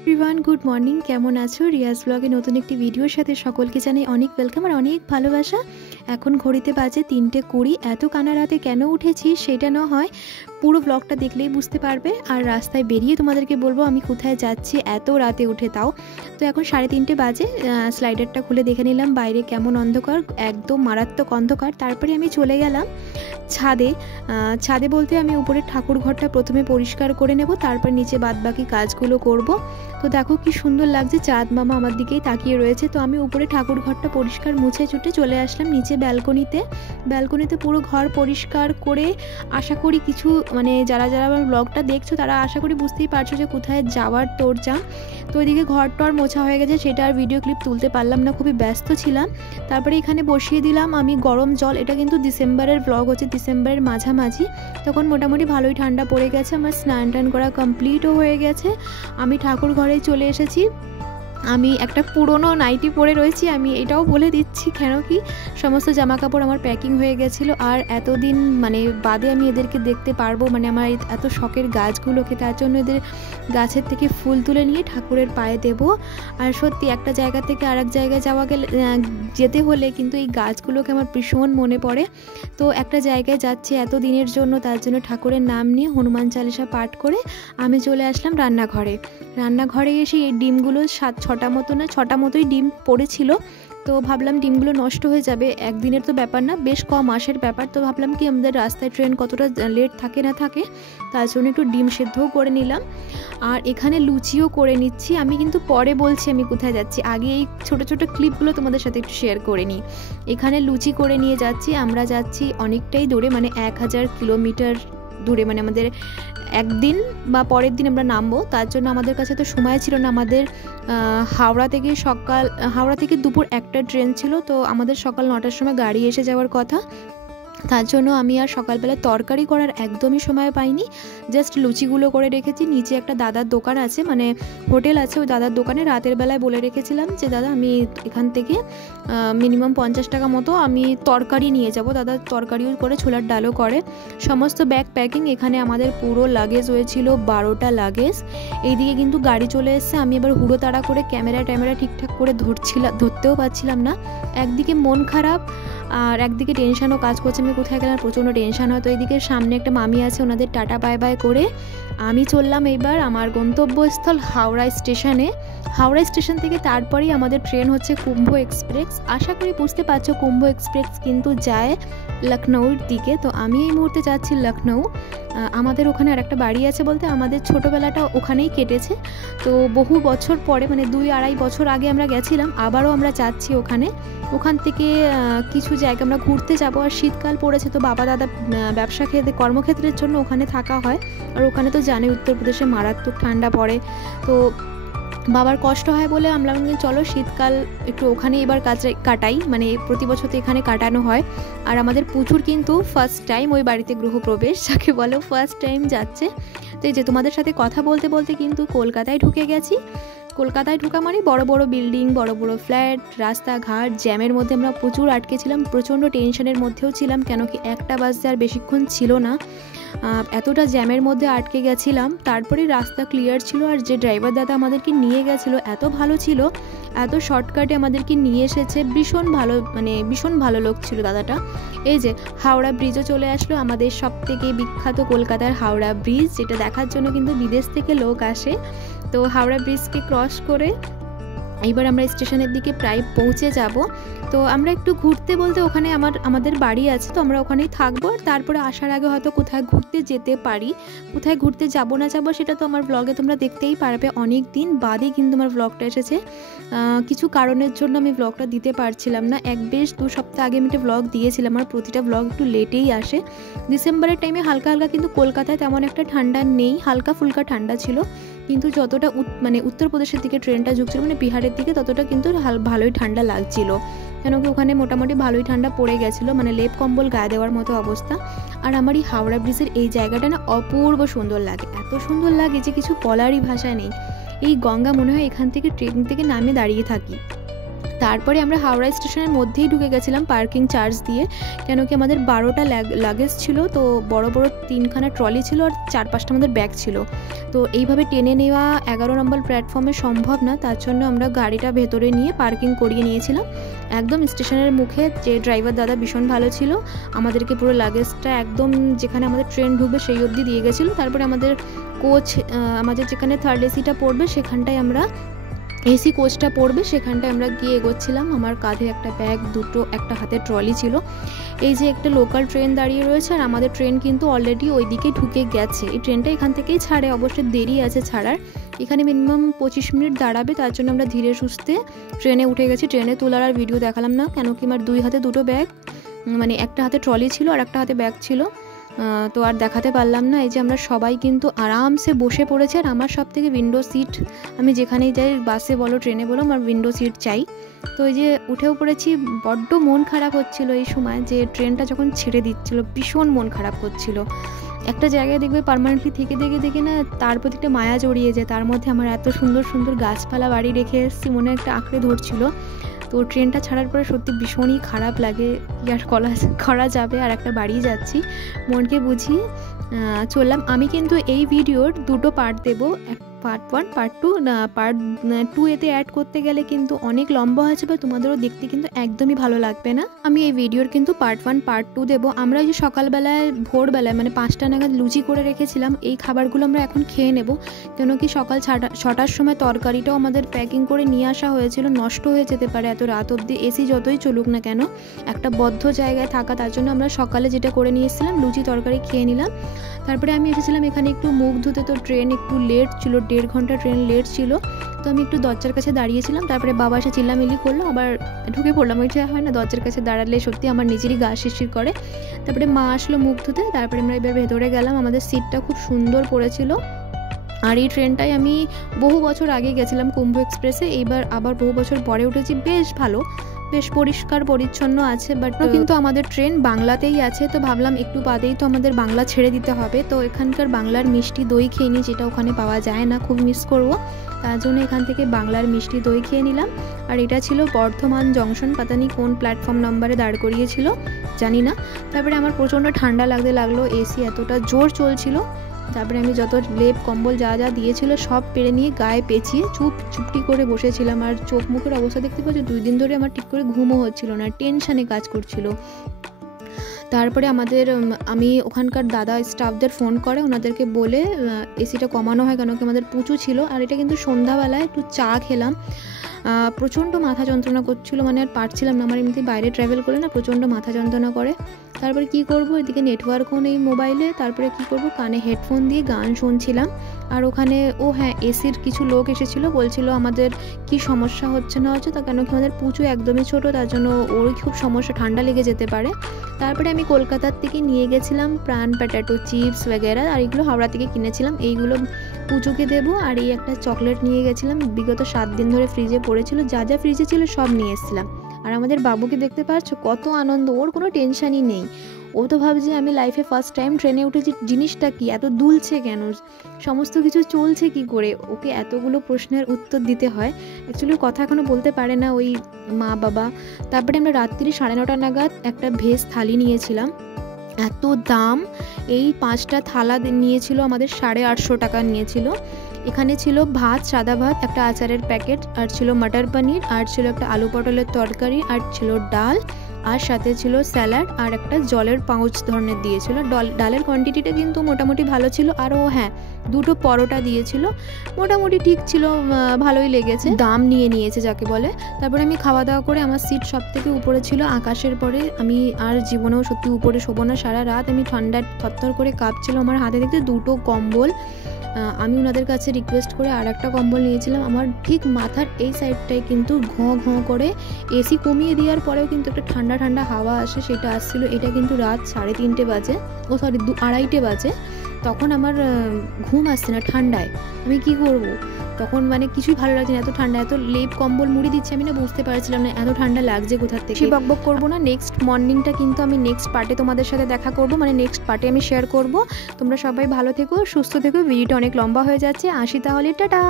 Everyone, good morning. কেমন আছো? রিয়াজ ব্লগে নতুন একটি ভিডিওর সাথে সকলকে জানাই অনেক ওয়েলকাম আর অনেক ভালোবাসা। এখন ঘড়িতে বাজে 3:20। এত কানা রাতে কেন উঠেছি সেটা না হয় পুরো ব্লগটা দেখলেই বুঝতে পারবে। আর রাস্তায় বেরিয়ে তোমাদেরকে বলবো আমি কোথায় যাচ্ছি এত রাতে উঠে। তাও তো এখন 3:30 বাজে। স্লাইডারটা খুলে দেখে নিলাম বাইরে কেমন অন্ধকার, একদম মারাত্মক অন্ধকার। তারপরে আমি চলে গেলাম ছাদে বলতে আমি উপরের ঠাকুর ঘরটা প্রথমে পরিষ্কার করে নেব, তারপর নিচে বাদবাকি কাজগুলো করব। তো দেখো কি সুন্দর লাগছে, চাঁদ মামা আমার দিকেই তাকিয়ে রয়েছে। তো আমি উপরে ঠাকুর ঘরটা পরিষ্কার মুছে ছুটে চলে আসলাম নিচে ব্যালকনিতে পুরো ঘর পরিষ্কার করে। আশা করি কিছু যারা আমার ব্লগটা দেখছো তারা আশা করি বুঝতেই পারছো যে কোথায় যাওয়ার তোড়জোড়। তো ওইদিকে ঘরটর মোছা হয়ে গেছে, সেটা আর ভিডিও ক্লিপ তুলতে পারলাম না, খুবই ব্যস্ত ছিলাম। তারপরে এখানে বসিয়ে দিলাম আমি গরম জল। এটা কিন্তু ডিসেম্বরের ব্লগ হচ্ছে, ডিসেম্বরের মাঝামাঝি। তখন মোটামুটি ভালোই ঠান্ডা পড়ে গেছে, আমার স্নান টান করা কমপ্লিটও হয়ে গেছে। আমি ঠাকুর ঘরে চলে এসেছি। আমি একটা পুরনো নাইটি পরে রয়েছি, আমি এটাও বলে দিচ্ছি কেন কি সমস্ত জামা কাপড় আমার প্যাকিং হয়ে গেছিলো। আর এতদিন বাদে আমি এদেরকে দেখতে পারবো, আমার এত শখের গাছগুলোকে, তার জন্য এদের গাছের থেকে ফুল তুলে নিয়ে ঠাকুরের পায়ে দেবো। আর সত্যি একটা জায়গা থেকে আরেক জায়গায় যেতে হলে কিন্তু এই গাছগুলোকে আমার ভীষণ মনে পড়ে। তো একটা জায়গায় যাচ্ছি এত দিনের জন্য, তার জন্য ঠাকুরের নাম নিয়ে হনুমান চালিসা পাঠ করে আমি চলে আসলাম রান্নাঘরে এসে এই ডিমগুলো 6টা মতোই ডিম পড়েছিল। তো ভাবলাম ডিমগুলো নষ্ট হয়ে যাবে, একদিনের তো ব্যাপার না, বেশ মাসের ব্যাপার। তো ভাবলাম কি আমাদের রাস্তায় ট্রেন কতটা লেট থাকে না থাকে, তার জন্য একটু ডিম সেদ্ধও করে নিলাম। আর এখানে লুচিও করে নিচ্ছি। আমি কিন্তু পরে বলছি আমি কোথায় যাচ্ছি, আগে এই ছোট ছোট ক্লিপগুলো তোমাদের সাথে একটু শেয়ার করে নিই। এখানে লুচি করে নিয়ে যাচ্ছি। আমরা যাচ্ছি অনেকটাই দূরে, 1000 কিলোমিটার দূরে। আমাদের একদিন বা পরের দিন আমরা নামবো, তার জন্য আমাদের কাছে তো সময় ছিল না। আমাদের হাওড়া থেকে দুপুর 1টা ট্রেন ছিল। তো আমাদের সকাল 9টার সময় গাড়ি এসে যাওয়ার কথা, তার জন্য আমি আর সকালবেলা তরকারি করার একদমই সময় পাইনি। জাস্ট লুচিগুলো করে রেখেছি। নিচে একটা দাদার দোকান আছে, হোটেল আছে, ওই দাদার দোকানে রাতের বেলায় বলে রেখেছিলাম যে দাদা আমি এখান থেকে মিনিমাম 50 টাকা মতো আমি তরকারি নিয়ে যাব। দাদা তরকারিও করে, ছোলার ডালও করে, সমস্ত ব্যাগ প্যাকিং। এখানে আমাদের পুরো লাগেজ হয়েছিল 12টা লাগেজ। এইদিকে কিন্তু গাড়ি চলে এসছে। আমি এবার হুড়োতাড়া করে ক্যামেরা ঠিকঠাক করে ধরতেও পারছিলাম না। একদিকে মন খারাপ আর একদিকে টেনশানও কাজ করছে, আমি কোথায় গেলাম, প্রচণ্ড টেনশান হয়। তো এইদিকে সামনে একটা মামি আছে, ওনাদের টাটা বাই বাই করে আমি চললাম এইবার আমার গন্তব্যস্থল হাওড়া স্টেশন থেকে। তারপরেই আমাদের ট্রেন হচ্ছে কুম্ভ এক্সপ্রেস। আশা করি বুঝতে পারছো কুম্ভ এক্সপ্রেস কিন্তু যায় লখনৌর দিকে। তো আমি এই মুহূর্তে যাচ্ছি লখনৌ। আমাদের ওখানে আর একটা বাড়ি আছে, বলতে আমাদের ছোটোবেলাটা ওখানেই কেটেছে। তো বহু বছর পরে 2-2.5 বছর আগে আমরা গেছিলাম, আবারও আমরা যাচ্ছি ওখান থেকে কিছু জায়গা আমরা ঘুরতে যাব। আর শীতকাল পড়েছে, তো বাবা দাদা ব্যবসা কর্মক্ষেত্রের জন্য ওখানে থাকা হয়। আর ওখানে তো জানে উত্তরপ্রদেশে মারাত্মক ঠান্ডা পড়ে, তো বাবার কষ্ট হয় বলে আমরা চলো শীতকাল একটু ওখানে এবার কাটাই। প্রতি বছর তো এখানে কাটানো হয়। আর আমাদের পুচুর কিন্তু ফার্স্ট টাইম ওই বাড়িতে গৃহপ্রবেশ, যাকে বলো ফার্স্ট টাইম যাচ্ছে। তো এই যে তোমাদের সাথে কথা বলতে বলতে কিন্তু কলকাতায় ঢুকে গেছি। কলকাতায় ঢোকা বড় বড় বিল্ডিং, বড় বড় ফ্ল্যাট, রাস্তাঘাট, জ্যামের মধ্যে আমরা প্রচুর আটকে ছিলাম। প্রচণ্ড টেনশনের মধ্যেও ছিলাম, কেন কি 1টা বাজতে আর বেশিক্ষণ ছিল না। এতটা জ্যামের মধ্যে আটকে গেছিলাম। তারপরে রাস্তা ক্লিয়ার ছিল, আর যে ড্রাইভার দাদা আমাদেরকে নিয়ে গেছিলো এত ভালো ছিল, এত শর্টকাটে আমাদেরকে নিয়ে এসেছে, ভীষণ ভালো লোক ছিল দাদাটা। এই যে হাওড়া ব্রিজও চলে আসলো, আমাদের সবথেকে বিখ্যাত কলকাতার হাওড়া ব্রিজ, যেটা দেখার জন্য কিন্তু বিদেশ থেকে লোক আসে। তো হাওড়া ব্রিজকে ক্রস করে এইবার আমরা স্টেশনের দিকে প্রায় পৌঁছে যাব। তো আমরা একটু ঘুরতে বলতে ওখানে আমাদের বাড়ি আছে, তো আমরা ওখানেই থাকবো। আর তারপরে আসার আগে হয়তো কোথায় ঘুরতে যেতে পারি, কোথায় ঘুরতে যাবো না যাবো সেটা তো আমার ব্লগে তোমরা দেখতেই পারবে। অনেক দিন বাদে কিন্তু আমার ব্লগটা এসেছে, কিছু কারণের জন্য আমি ব্লগটা দিতে পারছিলাম না। বেশ 2 সপ্তাহ আগে আমি একটা ব্লগ দিয়েছিলাম, আর প্রতিটা ব্লগ একটু লেটেই আসে। ডিসেম্বরের টাইমে হালকা হালকা, কিন্তু কলকাতায় তেমন একটা ঠান্ডা নেই, হালকা ফুলকা ঠান্ডা ছিল। কিন্তু যতটা উত্তরপ্রদেশের দিকে ট্রেনটা ঝুঁকছিল, বিহারের দিকে, ততটা কিন্তু ভালোই ঠান্ডা লাগছিল। কেন কি ওখানে মোটামুটি ভালোই ঠান্ডা পড়ে গেছিলো, লেপ কম্বল গায়ে দেওয়ার মতো অবস্থা। আর আমার এই হাওড়া ব্রিজের এই জায়গাটা না অপূর্ব সুন্দর লাগে, এত সুন্দর লাগে যে কিছু বলারই ভাষা নেই। এই গঙ্গা মনে হয় এখান থেকে ট্রেন থেকে নামে দাঁড়িয়ে থাকি। তারপরে আমরা হাওড়া স্টেশনের মধ্যেই ঢুকে গেছিলাম পার্কিং চার্জ দিয়ে, কেন কি আমাদের 12টা লাগেজ ছিল, তো বড় বড় 3খানা ট্রলি ছিল আর 4-5টা আমাদের ব্যাগ ছিল। তো এইভাবে টেনে নেওয়া 11 নম্বর প্ল্যাটফর্মে সম্ভব না, তার জন্য আমরা গাড়িটা ভেতরে নিয়ে পার্কিং করিয়ে নিয়েছিলাম একদম স্টেশনের মুখে। যে ড্রাইভার দাদা ভীষণ ভালো ছিল, আমাদেরকে পুরো লাগেজটা একদম যেখানে আমাদের ট্রেন ঢুকবে সেই অবধি দিয়ে গেছিলো। তারপরে আমাদের কোচ, আমাদের যেখানে 3rd এসিটা পড়বে সেখানটায় আমরা, এসি কোচটা পড়বে সেখানটায় আমরা গিয়ে এগোচ্ছিলাম। আমার কাঁধে একটা ব্যাগ, দুটো, একটা হাতে ট্রলি ছিল। এই যে একটা লোকাল ট্রেন দাঁড়িয়ে রয়েছে আর আমাদের ট্রেন কিন্তু অলরেডি ওইদিকে ঢুকে গেছে। এই ট্রেনটা এখান থেকেই ছাড়ে, অবশ্যই দেরি আছে ছাড়ার, এখানে মিনিমাম 25 মিনিট দাঁড়াবে, তার জন্য আমরা ধীরে সুস্থে ট্রেনে উঠে গেছি। ট্রেনে তোলার আর ভিডিও দেখালাম না, কেন কি আমার 2 হাতে 2টো ব্যাগ, মানে একটা হাতে ট্রলি ছিল আর একটা হাতে ব্যাগ ছিল, তো আর দেখাতে পারলাম না। এই যে আমরা সবাই কিন্তু আরামসে বসে পড়েছি, আর আমার সব থেকে উইন্ডো সিট, আমি যেখানেই যাই বাসে বলো ট্রেনে বলো আমার উইন্ডো সিট চাই। তো এই যে উঠেও পড়েছি। বড্ড মন খারাপ হচ্ছিল এই সময়, যে ট্রেনটা যখন ছেড়ে দিচ্ছিল ভীষণ মন খারাপ হচ্ছিল। একটা জায়গায় দেখবে পার্মানেন্টলি থেকে দেখে না তার প্রতি একটা মায়া জড়িয়ে যায়, তার মধ্যে আমার এত সুন্দর সুন্দর গাছপালা বাড়ি রেখে এসেছি, মনে একটা আঁকড়ে ধরছিল। তো ট্রেনটা ছাড়ার পরে সত্যি ভীষণই খারাপ লাগে, কি আর করা যাবে, আর একটা বাড়ি যাচ্ছি, মনকে বুঝিয়ে চললাম। আমি কিন্তু এই ভিডিওর 2টো পার্ট দেবো, পার্ট 1 পার্ট 2 না, পার্ট 2 এতে অ্যাড করতে গেলে কিন্তু অনেক লম্বা হয়েছে বা তোমাদেরও দেখতে কিন্তু একদমই ভালো লাগবে না। আমি এই ভিডিওর কিন্তু পার্ট 1 পার্ট 2 দেবো। আমরা যে সকালবেলায় ভোরবেলায় মানে 5টা নাগাদ লুচি করে রেখেছিলাম, এই খাবারগুলো আমরা এখন খেয়ে নেব, কেন কি সকাল 6টার সময় তরকারিটাও আমাদের প্যাকিং করে নিয়ে আসা হয়েছিল, নষ্ট হয়ে যেতে পারে এত রাত অবধি, এসি যতই চলুক না কেন, একটা বদ্ধ জায়গায় থাকা, তার জন্য আমরা সকালে যেটা করে নিয়ে এসেছিলাম লুচি তরকারি খেয়ে নিলাম। তারপরে আমি এসেছিলাম এখানে একটু মুখ ধুতে, তো ট্রেন একটু লেট ছিল, 1.5 ঘন্টা ট্রেন লেট ছিল, তো আমি একটু দরজার কাছে দাঁড়িয়েছিলাম। তারপরে বাবা এসে চিল্লামিল্লি করলো, আবার ঢুকে পড়লাম। ওইটা হয় না, দরজার কাছে দাঁড়ালে সত্যি আমার নিজেরই গা শিরশির করে। তারপরে মা আসলো মুখ ধুতে, তারপরে আমরা এবার ভেতরে গেলাম। আমাদের সিটটা খুব সুন্দর পড়েছিল, আর এই ট্রেনটায় আমি বহু বছর আগে গেছিলাম কুম্ভ এক্সপ্রেসে, এইবার আবার বহু বছর পরে উঠেছি। বেশ ভালো, বেশ পরিষ্কার পরিচ্ছন্ন আছে, বাট কিন্তু আমাদের ট্রেন বাংলাতেই আছে, তো ভাবলাম একটু বাদেই তো আমাদের বাংলা ছেড়ে দিতে হবে, তো এখানকার বাংলার মিষ্টি দই খেয়ে নিই, যেটা ওখানে পাওয়া যায় না, খুব মিস করব, তার জন্য এখান থেকে বাংলার মিষ্টি দই খেয়ে নিলাম। আর এটা ছিল বর্ধমান জংশন, পাতানি কোন প্ল্যাটফর্ম নাম্বারে দাঁড় করিয়েছিল জানি না। তারপরে আমার প্রচণ্ড ঠান্ডা লাগতে লাগলো, এসি এতটা জোর চলছিল। তারপরে আমি যত লেপ কম্বল যা যা দিয়েছিল সব পেরে নিয়ে গায়ে পেঁচিয়ে চুপটি করে বসেছিলাম। আর চোখ মুখের অবস্থা দেখতে পাচ্ছি, 2 দিন ধরে আমার ঠিক করে ঘুমও হচ্ছিল না, টেনশানে কাজ করছিল। তারপরে আমি ওখানকার দাদা স্টাফদের ফোন করে ওনাদেরকে বলে এসিটা কমানো হয়, কেন কি আমাদের পুচু ছিল। আর এটা কিন্তু সন্ধ্যাবেলায় একটু চা খেলাম, প্রচণ্ড মাথা যন্ত্রণা করছিলো, মানে আর পারছিলাম না, আমার এমনিতে বাইরে ট্রাভেল করে না প্রচণ্ড মাথা যন্ত্রণা করে। তারপরে কি করব, এদিকে নেটওয়ার্কও নেই মোবাইলে, তারপরে কি করব, কানে হেডফোন দিয়ে গান শুনছিলাম। আর ওখানে হ্যাঁ এসির কিছু লোক এসেছিলো, বলছিল আমাদের কি সমস্যা হচ্ছে না হচ্ছে, তা কেন কি আমাদের পুচু একদমই ছোট, তার জন্য ওরই খুব সমস্যা, ঠান্ডা লেগে যেতে পারে। তারপরে আমি কলকাতার থেকে নিয়ে গেছিলাম প্রাণ পটেটো চিপস वगैरह, আর এগুলো হাওড়া থেকে কিনেছিলাম, এইগুলো পুজোকে দেবো। আর এই একটা চকলেট নিয়ে গেছিলাম, বিগত 7 দিন ধরে ফ্রিজে পড়েছিল, যা যা ফ্রিজে ছিল সব নিয়ে এসেছিলাম। আর আমাদের বাবুকে দেখতে পাচ্ছ কত আনন্দ, ওর কোনো টেনশানই নেই, ও তো ভাবছে আমি লাইফে ফার্স্ট টাইম ট্রেনে উঠেছি, জিনিসটা কি এত দুলছে কেন, সমস্ত কিছু চলছে কি করে, ওকে এতগুলো প্রশ্নের উত্তর দিতে হয়। অ্যাকচুয়ালি কথা এখনও বলতে পারে না ওই মা বাবা। তারপরে আমরা রাত্রি 9:30 নাগাদ একটা ভেজ থালি নিয়েছিলাম, এত দাম, এই 5টা থালা নিয়েছিল আমাদের 850 টাকা নিয়েছিল। এখানে ছিল ভাত, সাদা ভাত, একটা আচারের প্যাকেট, আর ছিল মটর পনির, আর ছিল একটা আলু পটলের তরকারি, আর ছিল ডাল, আর সাথে ছিল স্যালাড, আর একটা জলের পাউচ ধরনের দিয়েছিল। ডালের কোয়ান্টিটিটা কিন্তু মোটামুটি ভালো ছিল। আর হ্যাঁ 2টো পরোটা দিয়েছিল, মোটামুটি ঠিক ছিল, ভালোই লেগেছে, দাম নিয়েছে যাকে বলে। তারপরে আমি খাওয়া দাওয়া করে, আমার সিট সব থেকে উপরে ছিল, আকাশের পরে, আমি আর জীবনেও সত্যি উপরে শোবো না সারা রাত, আমি ঠান্ডায় থরথর করে কাঁপছিল, আমার হাতে দেখতে 2টো কম্বল, আমি ওনাদের কাছে রিকোয়েস্ট করে আর একটা কম্বল নিয়েছিলাম। আমার ঠিক মাথার এই সাইডটায় কিন্তু ঘঁ ঘঁ করে এসি কমিয়ে দেওয়ার পরেও কিন্তু একটা ঠান্ডা ঠান্ডা হাওয়া আসে, সেটা আসছিল। এটা কিন্তু রাত 3:30 বাজে, 2:30 বাজে, তখন আমার ঘুম আসছে না ঠান্ডায়, আমি কি করব তখন, মানে কিছুই ভালো লাগছে না, এত ঠান্ডা, এত লেপ কম্বল মুড়ি দিচ্ছে, আমি না বুঝতে পারছিলাম না এত ঠান্ডা লাগছে কোথার থেকে। বকবক করবো না, নেক্সট মর্নিংটা কিন্তু আমি নেক্সট পার্টে তোমাদের সাথে দেখা করব, মানে নেক্সট পার্টে আমি শেয়ার করব। তোমরা সবাই ভালো থেকো, সুস্থ থেকো, ভিডিওটা অনেক লম্বা হয়ে যাচ্ছে, আসি তাহলে, টাটা।